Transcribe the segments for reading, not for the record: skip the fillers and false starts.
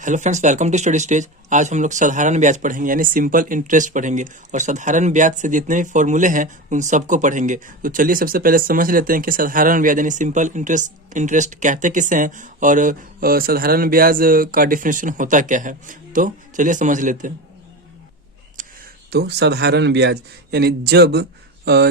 Hello friends, welcome to study stage. आज हम लोग साधारण ब्याज पढ़ेंगे यानी सिंपल इंटरेस्ट पढ़ेंगे और साधारण ब्याज से जितने भी फॉर्मूले हैं उन सबको पढ़ेंगे। तो चलिए सबसे पहले समझ लेते हैं कि साधारण ब्याज यानी सिंपल इंटरेस्ट कहते किसे हैं और साधारण ब्याज का डिफिनेशन होता क्या है। तो चलिए समझ लेते हैं। तो साधारण ब्याज यानी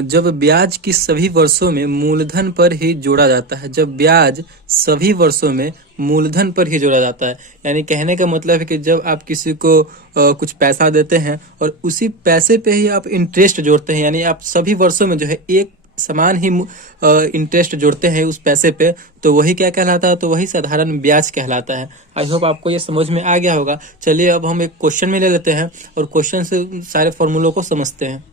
जब ब्याज की सभी वर्षों में मूलधन पर ही जोड़ा जाता है। जब ब्याज सभी वर्षों में मूलधन पर ही जोड़ा जाता है, यानी कहने का मतलब है कि जब आप किसी को कुछ पैसा देते हैं और उसी पैसे पे ही आप इंटरेस्ट जोड़ते हैं, यानी आप सभी वर्षों में जो है एक समान ही इंटरेस्ट जोड़ते हैं उस पैसे पे, तो वही क्या कहलाता है? तो वही साधारण ब्याज कहलाता है। आई होप आपको ये समझ में आ गया होगा। चलिए अब हम एक क्वेश्चन में ले लेते हैं और क्वेश्चन से सारे फॉर्मूलों को समझते हैं।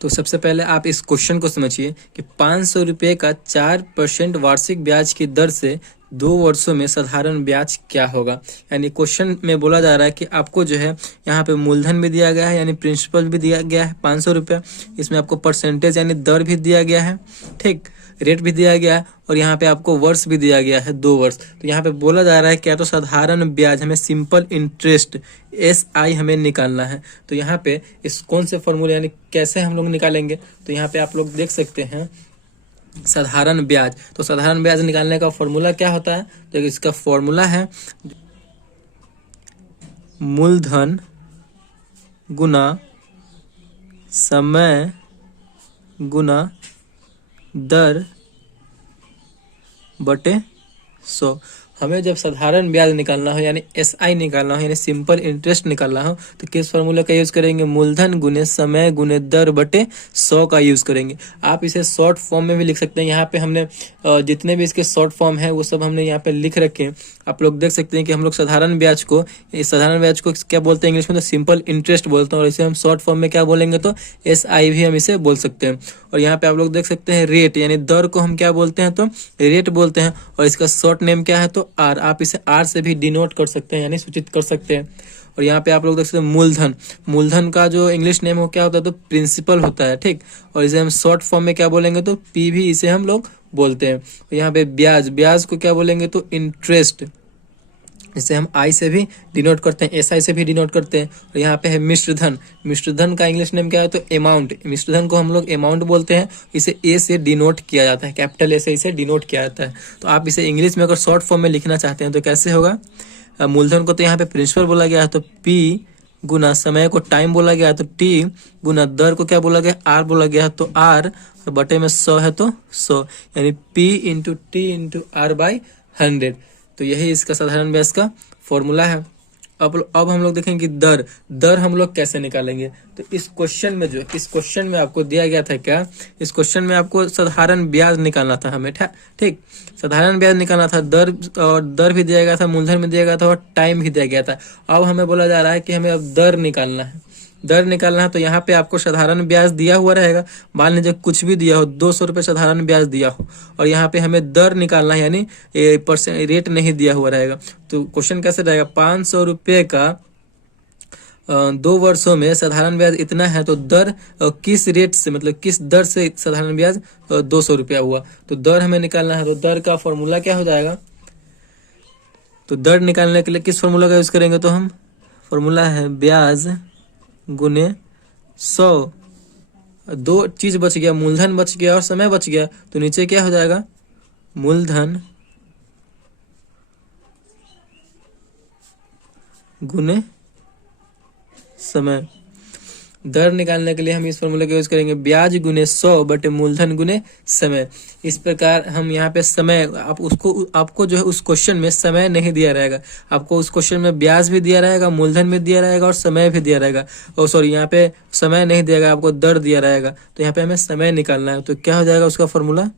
तो सबसे पहले आप इस क्वेश्चन को समझिए कि 500 रुपये का 4% वार्षिक ब्याज की दर से 2 वर्षों में साधारण ब्याज क्या होगा। यानी क्वेश्चन में बोला जा रहा है कि आपको जो है यहाँ पे मूलधन भी दिया गया है, यानी प्रिंसिपल भी दिया गया है 500 रुपया। इसमें आपको परसेंटेज यानी दर भी दिया गया है, ठीक, रेट भी दिया गया है, और यहाँ पे आपको वर्ष भी दिया गया है 2 वर्ष। तो यहाँ पे बोला जा रहा है क्या? तो साधारण ब्याज हमें सिंपल इंटरेस्ट SI हमें निकालना है। तो यहाँ पे इस कौन से फॉर्मूले यानी कैसे हम लोग निकालेंगे? तो यहाँ पे आप लोग देख सकते हैं साधारण ब्याज। तो साधारण ब्याज निकालने का फॉर्मूला क्या होता है? तो इसका फॉर्मूला है मूलधन गुना समय गुना दर बटे 100। हमें जब साधारण ब्याज निकालना हो यानी SI निकालना हो यानी सिंपल इंटरेस्ट निकालना हो तो किस फॉर्मूले का यूज करेंगे? मूलधन गुने समय गुने दर बटे 100 का यूज करेंगे। आप इसे शॉर्ट फॉर्म में भी लिख सकते हैं। यहाँ पे हमने जितने भी इसके शॉर्ट फॉर्म है वो सब हमने यहाँ पे लिख रखे हैं। आप लोग देख सकते हैं कि हम लोग साधारण ब्याज को क्या बोलते हैं इंग्लिश में? तो सिंपल इंटरेस्ट बोलते हैं, और इसे हम शॉर्ट फॉर्म में क्या बोलेंगे? तो SI भी हम इसे बोल सकते हैं। और यहाँ पे आप लोग देख सकते हैं रेट यानी दर को हम क्या बोलते हैं? तो रेट बोलते हैं, और इसका शॉर्ट नेम क्या है? तो R। आप इसे R से भी डिनोट कर सकते हैं यानी सूचित कर सकते हैं। और यहाँ पे आप लोग देख सकते हैं मूलधन का जो इंग्लिश नेम हो क्या होता है? तो प्रिंसिपल होता है, ठीक। और इसे हम शॉर्ट फॉर्म में क्या बोलेंगे? तो P भी इसे हम लोग बोलते हैं। और यहाँ पे ब्याज को क्या बोलेंगे? तो इंटरेस्ट, इसे हम I से भी डिनोट करते हैं, SI से भी डिनोट करते हैं। और यहाँ पे है मिश्रधन का इंग्लिश नेम क्या है? तो अमाउंट। मिश्रधन को हम लोग अमाउंट बोलते हैं, इसे A से डिनोट किया जाता है, कैपिटल A से इसे डिनोट किया जाता है। तो आप इसे इंग्लिश में अगर शॉर्ट फॉर्म में लिखना चाहते हैं तो कैसे होगा? मूलधन को तो यहाँ पे प्रिंसिपल बोला गया है तो P गुना समय को टाइम बोला गया है तो T गुना दर को क्या बोला गया? R बोला गया है तो R, और बटे में 100 है तो 100, यानी P into T into R by 100। तो यही इसका साधारण ब्याज का फॉर्मूला है। अब हम लोग देखेंगे दर हम लोग कैसे निकालेंगे। तो इस क्वेश्चन में आपको दिया गया था क्या? इस क्वेश्चन में आपको साधारण ब्याज निकालना था हमें, ठीक। साधारण ब्याज निकालना था, दर भी दिया गया था, मूलधन भी दिया गया था, और टाइम भी दिया गया था। अब हमें बोला जा रहा है कि हमें अब दर निकालना है। तो यहाँ पे आपको साधारण ब्याज दिया हुआ रहेगा। मान लीजिए कुछ भी दिया हो, 200 रुपये साधारण ब्याज दिया हो, और यहाँ पे हमें दर निकालना है यानी रेट नहीं दिया हुआ रहेगा। तो क्वेश्चन कैसे रहेगा? 500 रुपये का 2 वर्षों में साधारण ब्याज इतना है, तो दर किस रेट से, मतलब किस दर से साधारण ब्याज 200 रुपया हुआ। तो दर हमें निकालना है। तो दर का फॉर्मूला क्या हो जाएगा? तो दर निकालने के लिए किस फॉर्मूला का यूज करेंगे? तो हम फॉर्मूला है ब्याज गुने 100। 2 चीज बच गया, मूलधन बच गया और समय बच गया। तो नीचे क्या हो जाएगा? मूलधन गुने समय। दर निकालने के लिए हम इस फॉर्मूले का यूज करेंगे ब्याज गुने 100 बटे मूलधन गुने समय। इस प्रकार हम यहाँ पे समय, आपको जो है उस क्वेश्चन में समय नहीं दिया रहेगा, आपको उस क्वेश्चन में ब्याज भी दिया रहेगा, मूलधन भी दिया रहेगा और समय भी दिया रहेगा। और सॉरी, यहाँ पे समय नहीं दिया, आपको दर दिया रहेगा। तो यहाँ पे हमें समय निकालना है। तो क्या हो जाएगा उसका फॉर्मूला?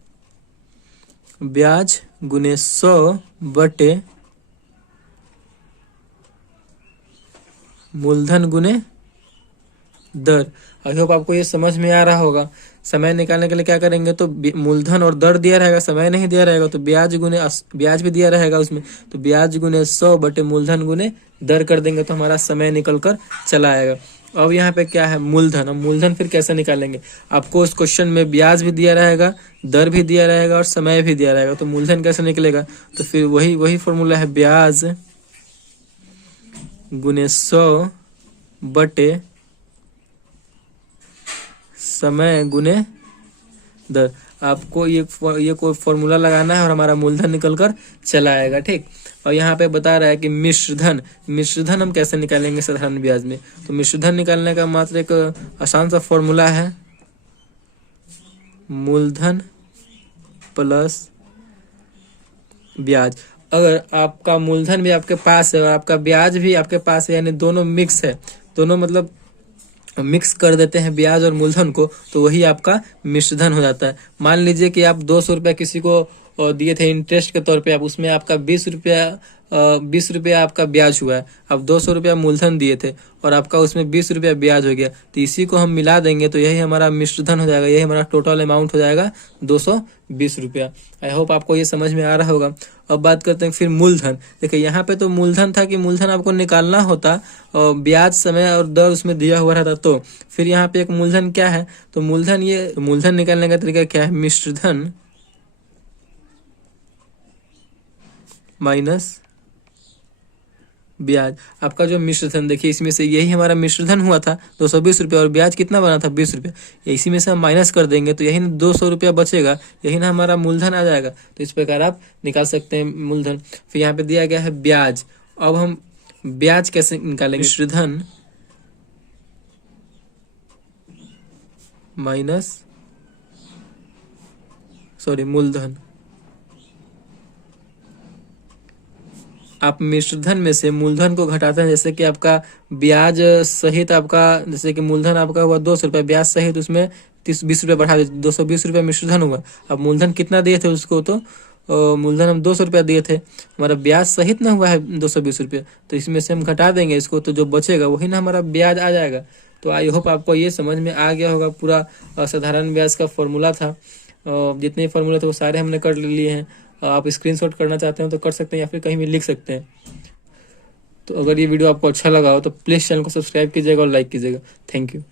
ब्याज गुने 100 बटे मूलधन गुने दर। आई होप आपको ये समझ में आ रहा होगा। समय निकालने के लिए क्या करेंगे? तो मूलधन और दर दिया रहेगा, समय नहीं दिया रहेगा, तो ब्याज भी दिया रहेगा उसमें, तो ब्याज गुने 100 बटे मूलधन गुने दर कर देंगे तो हमारा समय निकल कर चला आएगा। अब यहाँ पे क्या है? मूलधन। अब मूलधन फिर कैसे निकालेंगे? आपको उस क्वेश्चन में ब्याज भी दिया रहेगा, दर भी दिया रहेगा और समय भी दिया रहेगा। तो मूलधन कैसे निकलेगा? तो फिर वही फॉर्मूला है ब्याज गुने 100 बटे समय गुने दर। आपको ये कोई फॉर्मूला लगाना है और हमारा मूलधन निकल कर चला आएगा, ठीक। और यहाँ पे बता रहा है कि मिश्रधन हम कैसे निकालेंगे साधारण ब्याज में। तो मिश्रधन निकालने का मात्र एक आसान सा फॉर्मूला है, मूलधन प्लस ब्याज। अगर आपका मूलधन भी आपके पास है और आपका ब्याज भी आपके पास है, यानी दोनों मिक्स है, दोनों मतलब मिक्स कर देते हैं ब्याज और मूलधन को, तो वही आपका मिश्रधन हो जाता है। मान लीजिए कि आप 200 रुपया किसी को दिए थे इंटरेस्ट के तौर पे, आप उसमें आपका 20 रुपया आपका ब्याज हुआ है। आप 200 रुपया मूलधन दिए थे और आपका उसमें 20 रुपया ब्याज हो गया, तो इसी को हम मिला देंगे तो यही हमारा मिश्रधन हो जाएगा, यही हमारा टोटल अमाउंट हो जाएगा 220 रुपया। आई होप आपको ये समझ में आ रहा होगा। अब बात करते हैं फिर मूलधन। देखिए यहाँ पे तो मूलधन था कि मूलधन आपको निकालना होता और ब्याज समय और दर उसमें दिया हुआ रहता, तो फिर यहाँ पे एक मूलधन क्या है, तो मूलधन निकालने का तरीका क्या है, मिश्रधन माइनस ब्याज। आपका जो मिश्रधन देखिए इसमें से यही हमारा मिश्रधन हुआ था 220 रुपया और ब्याज कितना बना था 20 रुपया, इसी में से हम माइनस कर देंगे तो यही 200 रुपया बचेगा, यही ना हमारा मूलधन आ जाएगा। तो इस प्रकार आप निकाल सकते हैं मूलधन। फिर यहाँ पे दिया गया है ब्याज। अब हम ब्याज कैसे निकालेंगे, मिश्रधन माइनस मूलधन। आप मिश्रधन में से मूलधन को घटाते हैं, जैसे कि आपका ब्याज सहित आपका, जैसे कि मूलधन आपका हुआ 200 रुपया, ब्याज सहित उसमें 20 रुपया बढ़ा दे, 220 रुपया मिश्रधन हुआ। अब मूलधन कितना दिए थे उसको, तो मूलधन हम 200 रुपया दिए थे, हमारा ब्याज सहित ना हुआ है 220 रुपया, तो इसमें से हम घटा देंगे इसको, तो जो बचेगा वही ना हमारा ब्याज आ जाएगा। तो आई होप आपको ये समझ में आ गया होगा। पूरा साधारण ब्याज का फॉर्मूला था, जितने फॉर्मूला थे वो सारे हमने कर लिए हैं। आप स्क्रीनशॉट करना चाहते हो तो कर सकते हैं या फिर कहीं भी लिख सकते हैं। तो अगर ये वीडियो आपको अच्छा लगा हो तो प्लीज़ चैनल को सब्सक्राइब कीजिएगा और लाइक कीजिएगा। Thank you.